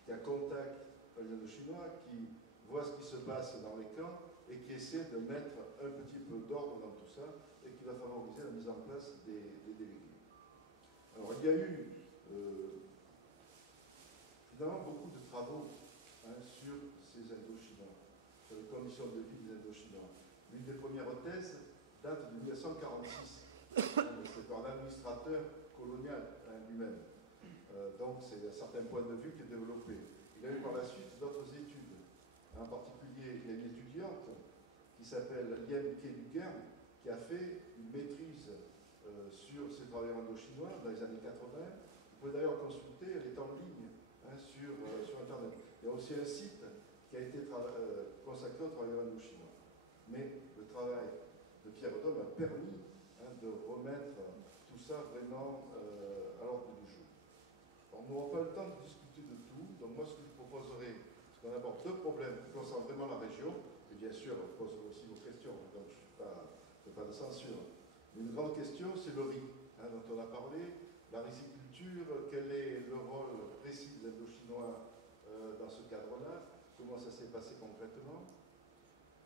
qui a contact avec les Indochinois, qui voit ce qui se passe dans les camps et qui essaie de mettre un petit peu d'ordre dans tout ça et qui va favoriser la mise en place des délégués. Alors il y a eu évidemment beaucoup de travaux sur ces Indochinois, sur les conditions de vie des Indochinois. L'une des premières thèses date de 1946. C'est par l'administrateur colonial lui-même. Donc c'est un certain point de vue qui est développé. Il y a eu par la suite d'autres études. En particulier, il y a une étudiante qui s'appelle Liane Kéluguin qui a fait une maîtrise sur ces travailleurs indochinois dans les années 80. Vous pouvez d'ailleurs consulter, elle est en ligne sur Internet. Il y a aussi un site qui a été consacré aux travailleurs indochinois. Mais le travail de Pierre Dôme a permis de remettre tout ça vraiment à l'ordre du jour. Alors, nous n'aurons pas le temps de discuter de tout, donc moi ce que je proposerai, c'est qu'on aborde deux problèmes qui concernent vraiment la région, et bien sûr, on pose aussi vos questions, donc je ne fais pas de censure. Mais une grande question, c'est le riz, dont on a parlé, la riziculture, quel est le rôle précis des Indochinois dans ce cadre-là, comment ça s'est passé concrètement.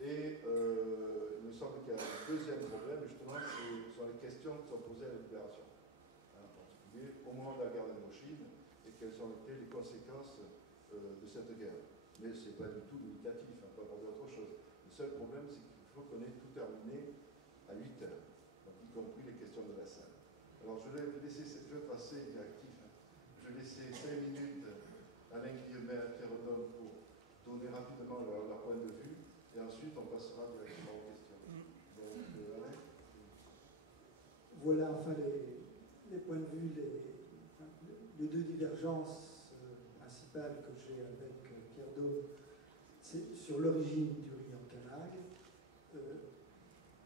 Et il me semble qu'il y a un deuxième problème, justement, ce sont les questions qui sont posées à la libération. En particulier, au moment de la guerre d'Indochine, et quelles ont été les conséquences de cette guerre. Mais ce n'est pas du tout limitatif, on peut aborder autre chose. Le seul problème, c'est qu'il faut qu'on ait tout terminé à 8 heures, donc y compris les questions de la salle. Alors je vais laisser, je vais être assez interactif, je vais laisser 5 minutes à Alain Guillemet, à Pierre Dôme pour donner rapidement leur point de vue. Et ensuite, on passera directement aux questions. Donc, Alain. Voilà enfin les points de vue, les deux divergences principales que j'ai avec Pierre Dôme. C'est sur l'origine du riz en Camargue.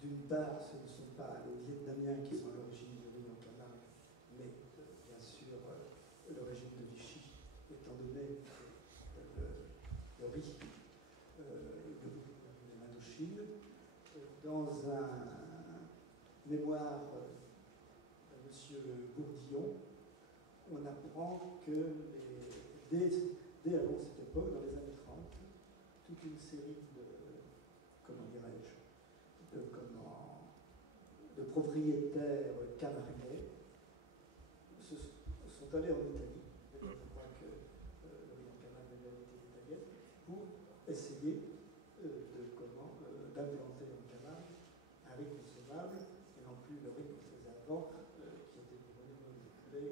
D'une part, ce ne sont pas les Vietnamiens qui sont à l'origine du riz en Camargue, mais bien sûr le régime de Vichy, étant donné le riz de l'Indochine. Dans un mémoire de M. Bourdillon, on apprend que dès avant cette époque, dans les années 30, toute une série de propriétaires camarguais sont allés en Italie. Je crois que le riz en Camargue avait été italienne, pour essayer d'implanter en Camargue un riz consommable, et non plus le riz qu'on faisait avant, qui était probablement du poulet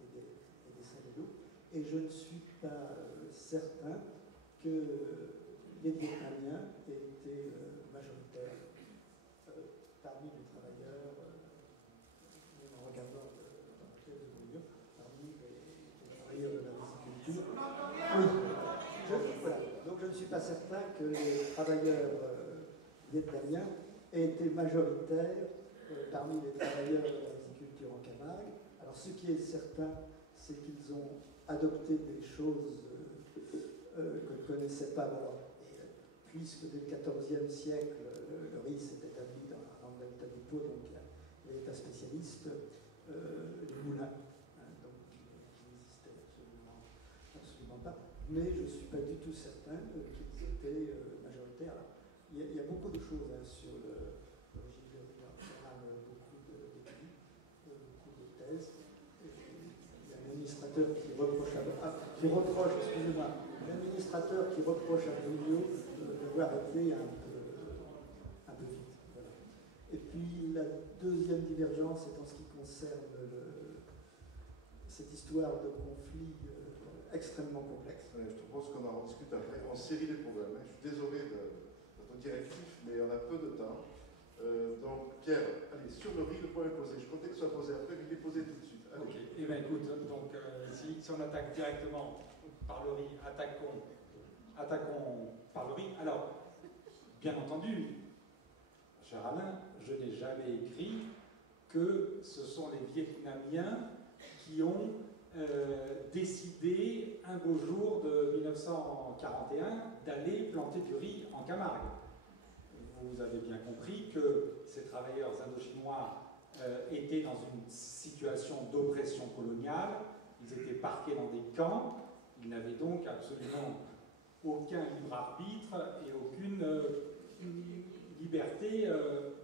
et des salés. Et je ne suis pas certain que les Vietnamiens aient été majoritaires parmi les travailleurs suis pas certain que les travailleurs vietnamiens aient été majoritaires parmi les travailleurs de la viticulture en Camargue. Alors ce qui est certain, c'est qu'ils ont adopté des choses que ne connaissaient pas. Alors, puisque dès le XIVe siècle, le riz s'est établi dans la langue d'Alta-Lupo, donc il y avait un spécialiste, les moulins, donc, qui n'existaient absolument pas. Mais je ne suis pas du tout certain qu'ils étaient majoritaires. Alors, il y a beaucoup de choses sur l'origine du riz, on a beaucoup d'études, beaucoup de thèses. Il y a un administrateur qui reproche à Brugnot d'avoir été un peu vite. Voilà. Et puis la deuxième divergence est en ce qui concerne cette histoire de conflit extrêmement complexe. Je propose qu'on en discute après en série des problèmes. Je suis désolé d'être directif, mais on a peu de temps. Donc Pierre, allez, sur le riz, le point est posé. Je comptais que ce soit posé après, mais il est posé tout de suite. Allez. Ok, eh bien écoute, donc si on attaque directement par le riz, attaquons par le riz. Alors, bien entendu, cher Alain, je n'ai jamais écrit que ce sont les Vietnamiens qui ont décidé un beau jour de 1941 d'aller planter du riz en Camargue. Vous avez bien compris que ces travailleurs indochinois étaient dans une situation d'oppression coloniale, ils étaient parqués dans des camps, ils n'avaient donc absolument aucun libre arbitre et aucune liberté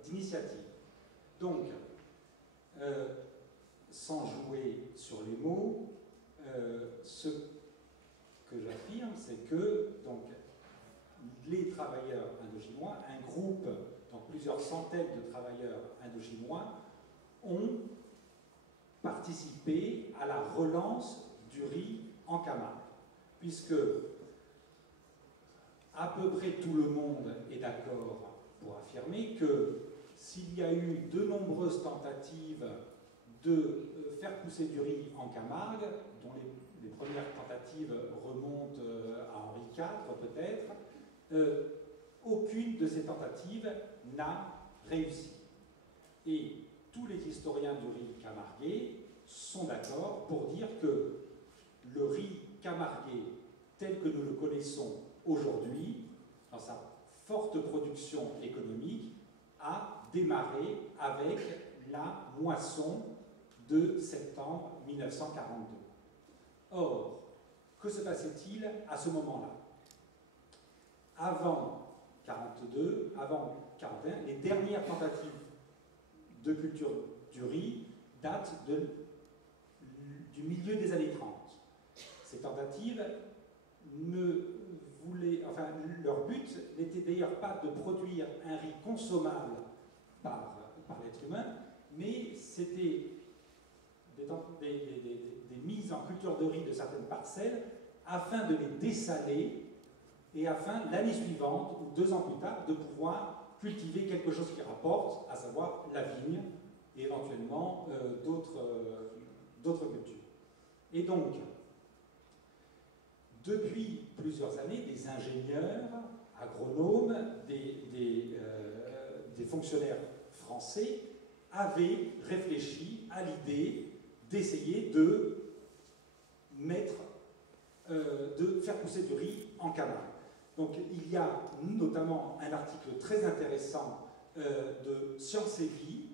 d'initiative. Donc, sans jouer sur les mots, ce que j'affirme, c'est que donc, les travailleurs indochinois, un groupe, donc plusieurs centaines de travailleurs indochinois, ont participé à la relance du riz en Camargue, puisque à peu près tout le monde est d'accord pour affirmer que s'il y a eu de nombreuses tentatives de faire pousser du riz en Camargue, dont les premières tentatives remontent à Henri IV peut-être, aucune de ces tentatives n'a réussi. Et tous les historiens du riz camarguais sont d'accord pour dire que le riz camarguais tel que nous le connaissons aujourd'hui, dans sa forte production économique, a démarré avec la moisson de septembre 1942. Or, que se passait-il à ce moment-là? Avant 42, avant 41, les dernières tentatives de culture du riz datent du milieu des années 30. Ces tentatives leur but n'était d'ailleurs pas de produire un riz consommable par l'être humain, mais c'était des mises en culture de riz de certaines parcelles afin de les dessaler et afin, l'année suivante ou 2 ans plus tard, de pouvoir cultiver quelque chose qui rapporte, à savoir la vigne et éventuellement d'autres cultures. Et donc, depuis plusieurs années, des ingénieurs, agronomes, des fonctionnaires français avaient réfléchi à l'idée d'essayer de faire pousser du riz en Camargue. Donc il y a notamment un article très intéressant de Science et Vie,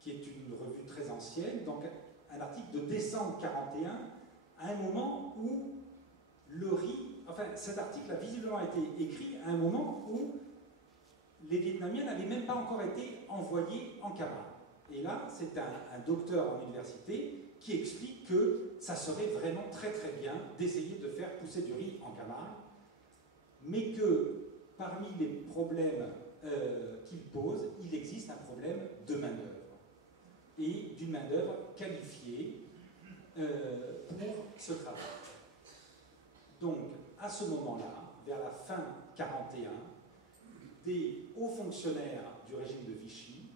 qui est une revue très ancienne, donc un article de décembre 41, à un moment où le riz, enfin cet article a visiblement été écrit à un moment où les Vietnamiens n'avaient même pas encore été envoyés en Camargue. Et là, c'est un docteur en université qui explique que ça serait vraiment très très bien d'essayer de faire pousser du riz en Camargue, mais que parmi les problèmes qu'il pose, il existe un problème de main-d'œuvre, et d'une main-d'œuvre qualifiée pour ce travail. Donc, à ce moment-là, vers la fin 41, des hauts fonctionnaires du régime de Vichy,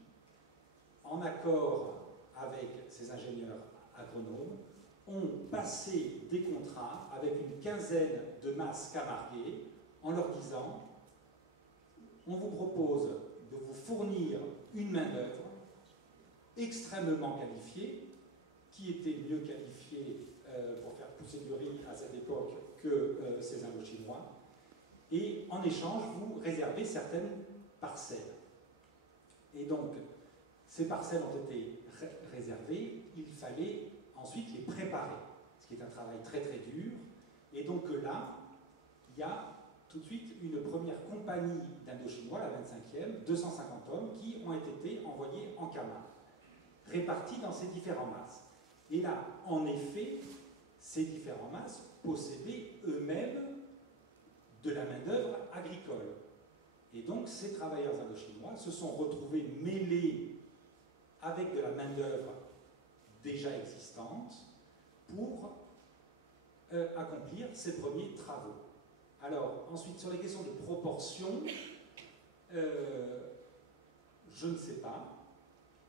en accord avec ces ingénieurs agronomes, ont passé des contrats avec une quinzaine de masses camarguais en leur disant on vous propose de vous fournir une main-d'œuvre extrêmement qualifiée, qui était mieux qualifiée pour faire pousser du riz à cette époque que ces Indochinois, et en échange, vous réservez certaines parcelles. Et donc, ces parcelles ont été réservées, il fallait ensuite les préparer, ce qui est un travail très très dur. Et donc là, il y a tout de suite une première compagnie d'Indochinois, la 25e, 250 hommes, qui ont été envoyés en Camargue, répartis dans ces différents masses. Et là, en effet, ces différents masses possédaient eux-mêmes de la main-d'œuvre agricole. Et donc, ces travailleurs indochinois se sont retrouvés mêlés avec de la main-d'œuvre déjà existante pour accomplir ces premiers travaux. Alors, ensuite, sur les questions de proportion, je ne sais pas,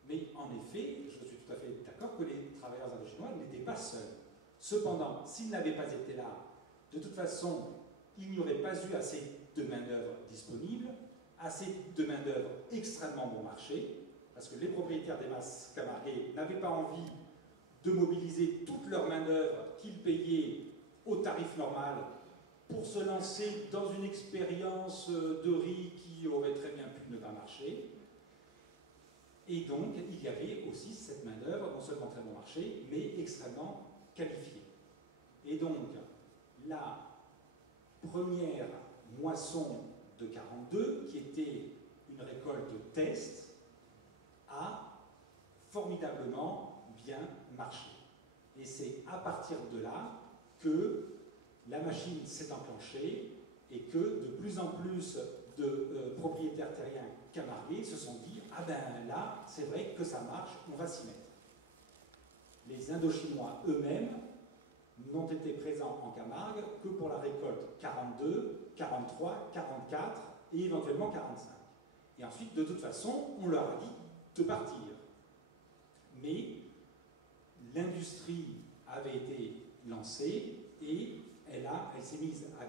mais en effet, je suis tout à fait d'accord que les travailleurs indochinois n'étaient pas seuls. Cependant, s'ils n'avaient pas été là, de toute façon, il n'y aurait pas eu assez de main-d'œuvre disponible, assez de main-d'œuvre extrêmement bon marché, parce que les propriétaires des masses camarguais n'avaient pas envie de mobiliser toute leur main-d'œuvre qu'ils payaient au tarif normal pour se lancer dans une expérience de riz qui aurait très bien pu ne pas marcher. Et donc, il y avait aussi cette main-d'œuvre, non seulement très bon marché, mais extrêmement qualifiée. Et donc, la première moisson de 42, qui était une récolte de test, a formidablement bien marché. Et c'est à partir de là que la machine s'est enclenchée et que de plus en plus de propriétaires terriens camarguais se sont dit « Ah ben là, c'est vrai que ça marche, on va s'y mettre ». Les Indochinois eux-mêmes n'ont été présents en Camargue que pour la récolte 42, 43, 44 et éventuellement 45. Et ensuite, de toute façon, on leur a dit de partir. Mais l'industrie avait été lancée et elle s'est mise à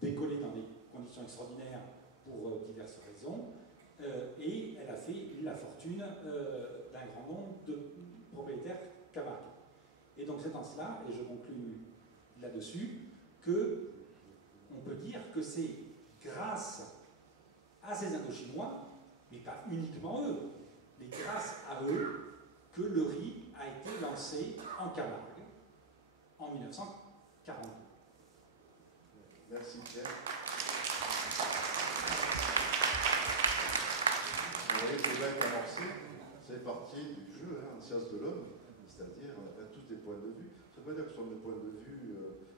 décoller dans des conditions extraordinaires pour diverses raisons, et elle a fait la fortune d'un grand nombre de propriétaires camarguais. Et donc c'est en cela, et je conclue là-dessus, que on peut dire que c'est grâce à ces Indochinois, mais pas uniquement eux, mais grâce à eux, que le riz a été lancé en Camargue en 1942. Merci Pierre. Vous voyez, le débat est amorcé, c'est parti du jeu en sciences de l'homme, c'est-à-dire on a tous des points de vue. Ça ne veut pas dire que ce sont des points de vue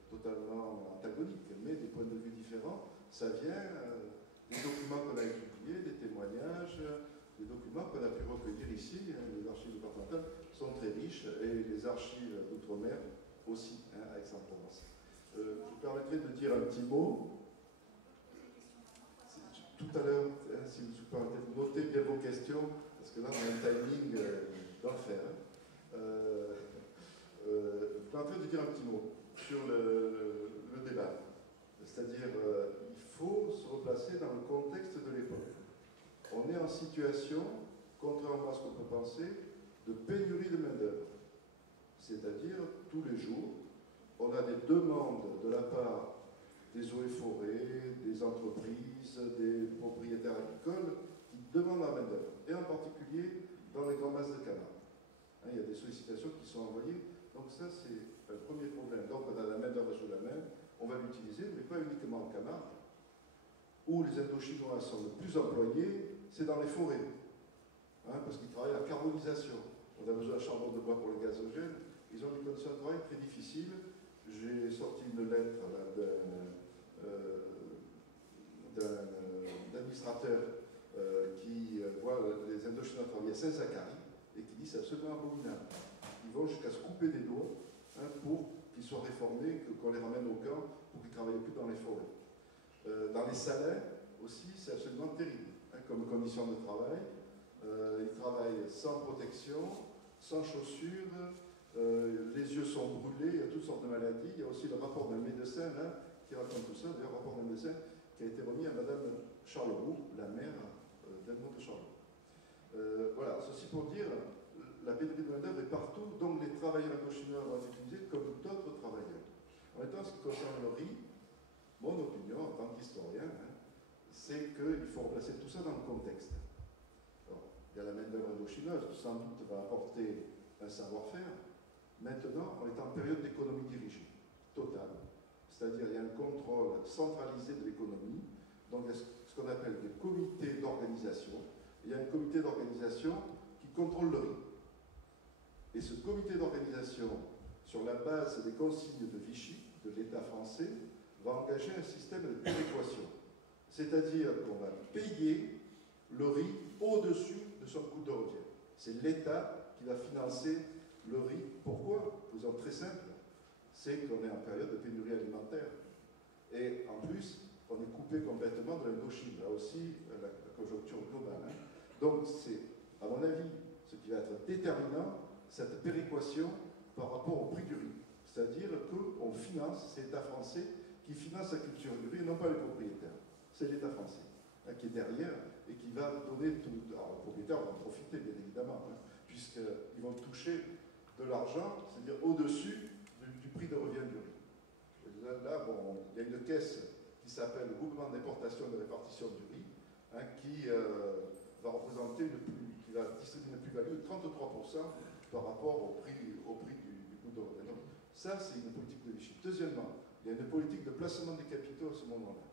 totalement antagoniques, mais des points de vue différents. Ça vient des documents qu'on a étudiés, des témoignages, des documents qu'on a pu recueillir ici. Les archives départementales sont très riches et les archives d'outre-mer aussi, à Aix-en-Provence. Je vous permettrai de dire un petit mot. Tout à l'heure, si vous permettez de noter bien vos questions, parce que là, on a un timing d'enfer. Je vous permettrai de dire un petit mot sur le débat. C'est-à-dire, il faut se replacer dans le contexte de l'époque. On est en situation, contrairement à ce qu'on peut penser, de pénurie de main-d'œuvre. C'est-à-dire, tous les jours, on a des demandes de la part des eaux et forêts, des entreprises, des propriétaires agricoles qui demandent la main-d'œuvre, et en particulier dans les grandes masses de Camargue. Il y a des sollicitations qui sont envoyées, donc ça c'est un premier problème. Donc on a la main-d'œuvre sous la main, on va l'utiliser, mais pas uniquement en Camargue. Où les Indochinois sont le plus employés, c'est dans les forêts, parce qu'ils travaillent à la carbonisation. On a besoin de charbon de bois pour le gazogène, ils ont des conditions de travail très difficiles. J'ai sorti une lettre d'un administrateur qui voit les Indochinois travailler à Saint-Zacharie et qui dit que c'est absolument abominable. Ils vont jusqu'à se couper des doigts pour qu'ils soient réformés, qu'on les ramène au camp pour qu'ils ne travaillent plus dans les forêts. Dans les salins aussi, c'est absolument terrible comme condition de travail. Ils travaillent sans protection, sans chaussures, les yeux sont brûlés, il y a toutes sortes de maladies. Il y a aussi le rapport d'un médecin là, qui raconte tout ça. D'ailleurs, le rapport d'un médecin qui a été remis à Madame Charleroux, la mère d'Edmond de Charleroux. Voilà, ceci pour dire, la pénurie de main-d'œuvre est partout, donc les travailleurs indochinois vont être utilisés comme d'autres travailleurs. En même temps, en ce qui concerne le riz, mon opinion en tant qu'historien, c'est qu'il faut replacer tout ça dans le contexte. Alors, il y a la main-d'œuvre indochinoise qui sans doute va apporter un savoir-faire. Maintenant, on est en période d'économie dirigée, totale. C'est-à-dire il y a un contrôle centralisé de l'économie, donc il y a ce qu'on appelle des comités d'organisation. Il y a un comité d'organisation qui contrôle le riz. Et ce comité d'organisation, sur la base des consignes de Vichy, de l'État français, va engager un système de péréquation. C'est-à-dire qu'on va payer le riz au-dessus de son coût de revient. C'est l'État qui va financer le riz. Pourquoi? Faisons très simple. C'est qu'on est en période de pénurie alimentaire. Et en plus, on est coupé complètement de l'Indochine. Là aussi, la conjoncture globale. Donc c'est, à mon avis, ce qui va être déterminant, cette péréquation par rapport au prix du riz. C'est-à-dire qu'on finance, c'est l'État français qui finance la culture du riz, et non pas les propriétaires. C'est l'État français qui est derrière et qui va donner tout. Alors les propriétaires vont en profiter, bien évidemment, puisqu'ils vont toucher de l'argent, c'est-à-dire au-dessus du prix de revient du riz. Là, bon, il y a une caisse qui s'appelle le groupement d'importation et de répartition du riz, qui va représenter qui va distribuer une plus-value de 33% par rapport au prix du coût de revient. Donc, ça, c'est une politique de Vichy. Deuxièmement, il y a une politique de placement des capitaux à ce moment-là.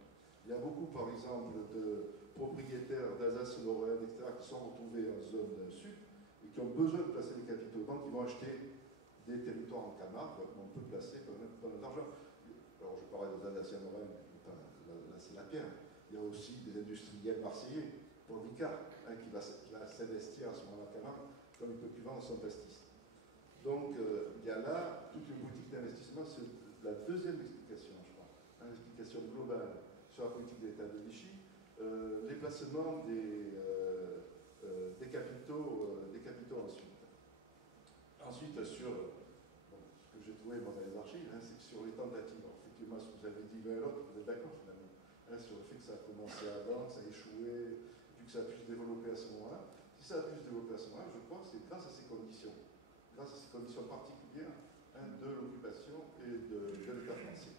Il y a beaucoup, par exemple, de propriétaires d'Alsace-Lorraine, etc., qui sont retrouvés en zone sud et qui ont besoin de placer des capitaux. Donc, ils vont acheter des territoires en Camargue, où on peut placer quand même pas mal d'argent. Alors, je parlais des Alsaciens-Lorraine, là, c'est la pierre. Il y a aussi des industriels marseillais, Paul Ricard, qui va s'investir à ce moment-là à Camargue, comme il ne peut plus vendre son pastis. Donc, il y a là toute une politique d'investissement. C'est la deuxième explication, je crois. Une explication globale sur la politique de l'État de Vichy. Les placements des capitaux ensuite. Ensuite, sur ce que j'ai trouvé dans les archives, c'est que sur les tentatives, alors, effectivement, ce que vous avez dit l'un et l'autre, vous êtes d'accord finalement, sur le fait que ça a commencé avant, que ça a échoué, puis que ça a pu se développer à ce moment-là. Si ça a pu se développer à ce moment-là, je crois que c'est grâce à ces conditions particulières de l'occupation et de l'État français.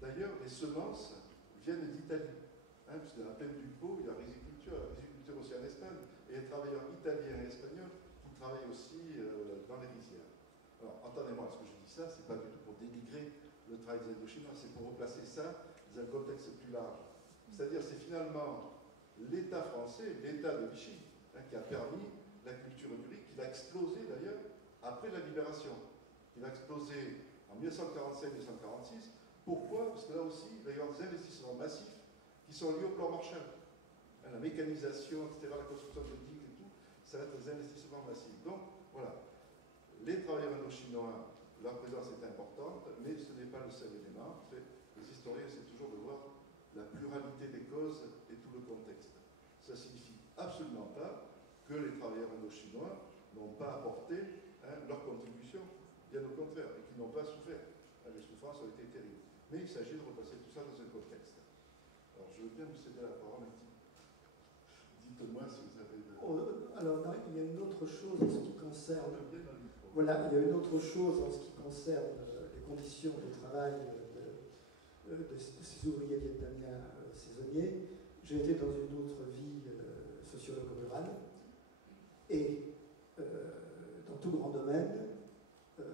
D'ailleurs, les semences viennent d'Italie, puisque dans la plaine du Pô, il y a la riziculture aussi en Espagne, et les travailleurs italiens et espagnols qui travaillent aussi dans les rizières. Alors, entendez-moi, ce que je dis ça, c'est pas du tout pour dénigrer le travail des Indochinois, c'est pour replacer ça dans un contexte plus large. C'est-à-dire, c'est finalement l'État français, l'État de Vichy, qui a permis la culture du riz, qui va exploser d'ailleurs après la libération, qui va exploser en 1945-1946. Pourquoi? Parce que là aussi, il va y avoir des investissements massifs qui sont liés au plan Marshall. La mécanisation, etc., la construction de digues et tout, ça va être des investissements massifs. Donc, voilà. Les travailleurs indochinois, leur présence est importante, mais ce n'est pas le seul élément. Les historiens essaient toujours de voir la pluralité des causes et tout le contexte. Ça signifie absolument pas que les travailleurs indochinois n'ont pas apporté leur contribution, bien au contraire, et qui n'ont pas souffert. Les souffrances ont été terribles. Mais il s'agit de repasser tout ça dans un contexte. Alors, je veux bien vous céder la parole un petit peu. Dites-moi si vous avez... Alors, non, il y a une autre chose en ce qui concerne... Voilà, il y a une autre chose en ce qui concerne les conditions de travail de ces ouvriers vietnamiens saisonniers. J'ai été dans une autre vie sociologue rurale, et dans tout grand domaine, il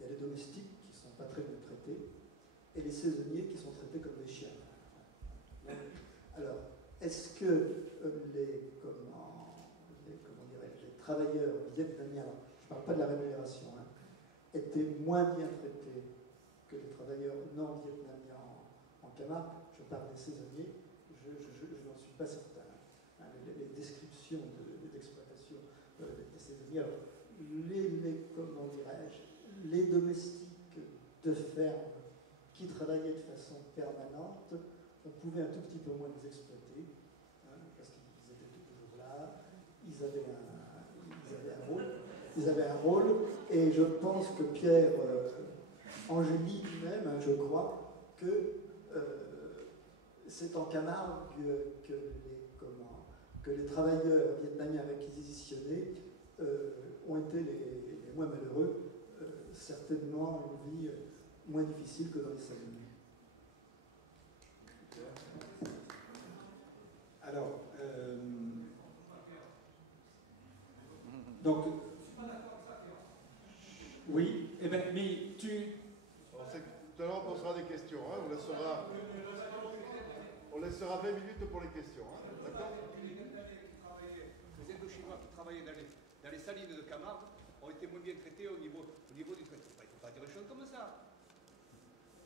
y a les domestiques qui ne sont pas très bien traités, et les saisonniers qui sont traités comme des chiens. Alors, est-ce que les travailleurs vietnamiens, je ne parle pas de la rémunération, étaient moins bien traités que les travailleurs non vietnamiens en Camargue? Je parle des saisonniers, je n'en suis pas certain. Les descriptions d'exploitation des saisonniers, alors, comment dirais-je, les domestiques de ferme qui travaillaient de façon permanente, on pouvait un tout petit peu moins les exploiter, parce qu'ils étaient toujours là, ils avaient un rôle, et je pense que Pierre Angélique même, je crois, que c'est en Camargue que les travailleurs vietnamiens réquisitionnés ont été les moins malheureux, certainement une vie moins difficile que dans les salles. Alors, donc, oui, eh ben, mais tu... Tout à l'heure, on posera des questions, hein, on laissera 20 minutes pour les questions, hein, d'accord? Les Indochinois qui travaillaient dans les salines de Camargue ont été moins bien traités au niveau du traitement. Il ne faut pas dire les choses comme ça.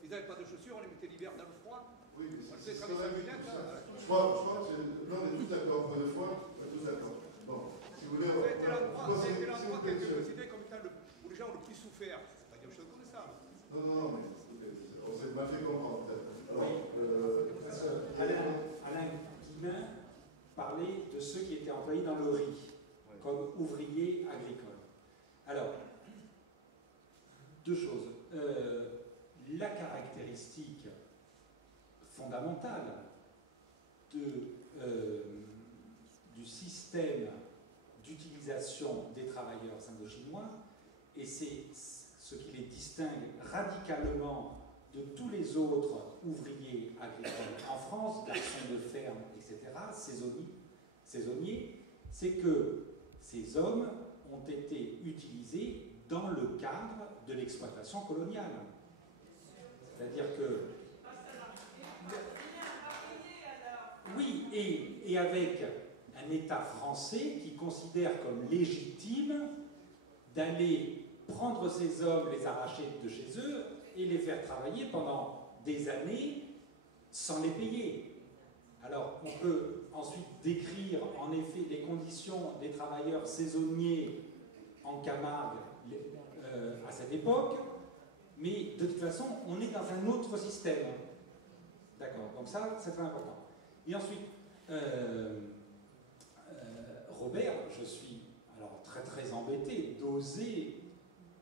Ils n'avaient pas de chaussures, on les mettait l'hiver dans le froid. Oui, mais on les faisait travailler sans lunettes. Je crois que là, on est tous d'accord, encore une fois, on est tous d'accord. Bon, si vous voulez... Ça a été l'endroit qui a été considéré comme étant où les gens ont le plus souffert. Il ne faut pas dire les choses comme ça. Non, mais on s'est mal fait comprendre, peut-être. Alain Guillemin parlait de ceux qui étaient employés dans le riz, comme ouvriers agricoles. Alors, deux choses. La caractéristique fondamentale du système d'utilisation des travailleurs indochinois, et c'est ce qui les distingue radicalement de tous les autres ouvriers agricoles en France, garçons de ferme, etc., saisonniers, c'est que ces hommes ont été utilisés dans le cadre de l'exploitation coloniale. C'est-à-dire que... Oui, et avec un État français qui considère comme légitime d'aller prendre ces hommes, les arracher de chez eux et les faire travailler pendant des années sans les payer. Alors, on peut ensuite décrire en effet les conditions des travailleurs saisonniers en Camargue à cette époque, mais de toute façon, on est dans un autre système. D'accord, donc ça, c'est très important. Et ensuite, Robert, je suis alors très embêté d'oser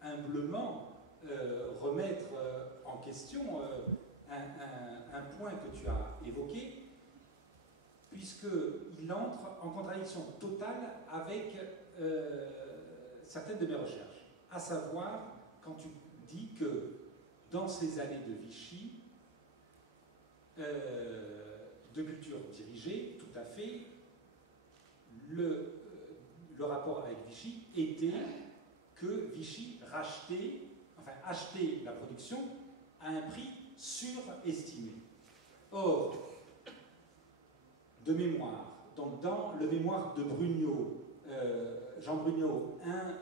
humblement remettre en question un point que tu as évoqué, puisqu'il entre en contradiction totale avec certaines de mes recherches, à savoir quand tu dis que dans ces années de Vichy, de culture dirigée, tout à fait, le rapport avec Vichy était que Vichy achetait la production à un prix surestimé. Or, de mémoire, donc dans le mémoire de Brugnot, Jean Brugnot, un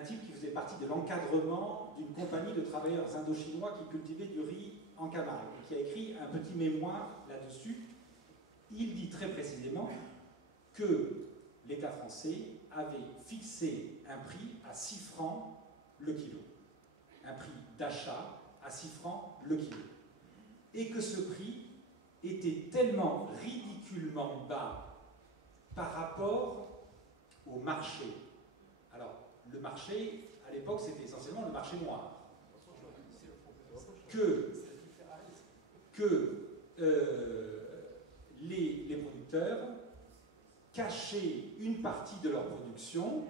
type qui faisait partie de l'encadrement d'une compagnie de travailleurs indochinois qui cultivait du riz en Camargue, et qui a écrit un petit mémoire là-dessus. Il dit très précisément que l'État français avait fixé un prix à 6 francs le kilo, un prix d'achat à 6 francs le kilo, et que ce prix était tellement ridiculement bas par rapport au marché. Alors, le marché, à l'époque, c'était essentiellement le marché noir. Les producteurs cachaient une partie de leur production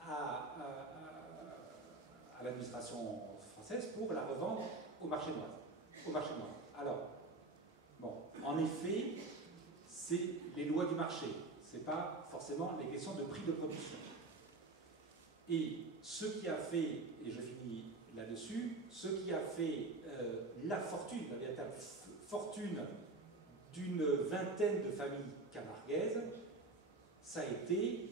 à l'administration française pour la revendre au marché noir. Alors, bon, en effet, c'est les lois du marché, c'est pas forcément les questions de prix de production. Et ce qui a fait, et je finis là-dessus, ce qui a fait la véritable fortune d'une vingtaine de familles camarguaises, ça a été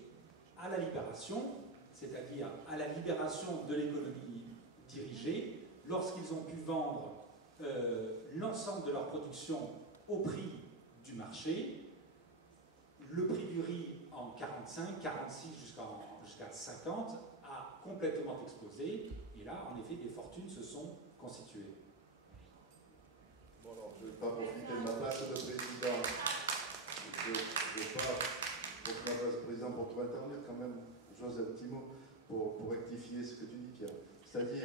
à la libération, c'est-à-dire à la libération de l'économie dirigée, lorsqu'ils ont pu vendre l'ensemble de leur production au prix du marché, le prix du riz en 45, 46 jusqu'à 50 a complètement explosé, et là, en effet, des fortunes se sont constituées. Bon, alors, je ne vais pas profiter de ma place de président. Je ne vais pas profiter de ma place de président pour tout intervenir, quand même. J'ose un petit mot pour rectifier ce que tu dis, Pierre. C'est-à-dire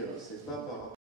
n'est pas par